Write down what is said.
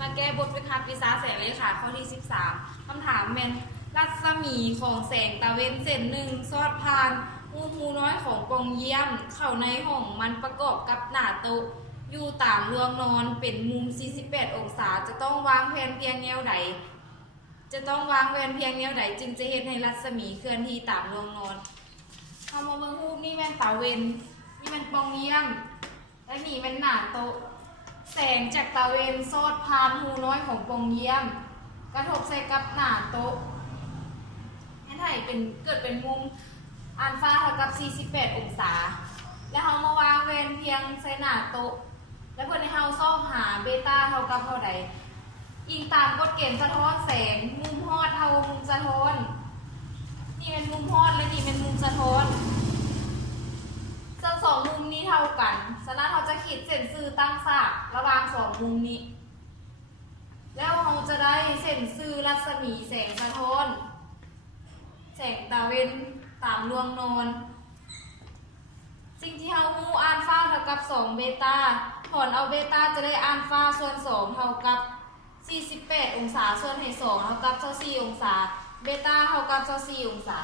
มาแก้บทฝึกหัดวิชาแสงเลขาข้อที่ 13คำถามแมนรัศมีของแสงตะเวนเส้นหนึ่งซอดผ่านหูน้อยของปองเยี่ยมเข้าในห้องมันประกอบกับหน้าโต๊ะอยู่ตามเรืองนอนเป็นมุม 48 องศาจะต้องวางแผนเพียงแนวใดจึงจะเห็นให้รัศมีเคลื่อนที่ตามเรืองนอนเอามาเบิ่งรูปนี่แม่นตะเวนนี่แม่นปองเยี่ยมและนี่แม่นหน้าโต๊ะแสงจากตะเวนซอดผ่านหูน้อยของปองเยี่ยมกระทบใส่กับหน้าโต๊ะให้ไทยเกิดเป็นมุมอัลฟาเท่ากับ 48 องศาแล้วเรามาวางเวนเพียงใส่หน้าโต๊ะแล้วเพื่อนให้เราซ่อมหาเบต้าเท่ากับเท่าใดอิงตามกฎเกณฑ์สะท้อนแสงมุมฮอดเท่ามุมสะท้อนนี่เป็นมุมฮอดและนี่เป็นมุมสะท้อนซึ่งสองมุมนี้เท่ากันฉะนั้นเราจะขีดเส้นสื่อตั้งฉากระหว่างสองมุมนี้แล้วเราจะได้เส้นสื่อรัศมีแสงสะท้อนแสงตะเวนตามดวงนอนสิ่งที่เราฮู้อัลฟาเท่ากับ2เบต้าถอนเอาเบต้าจะได้อัลฟาส่วน2เท่ากับ48 องศาส่วนให้2เท่ากับ24 องศาเบต้าเท่ากับ24 องศา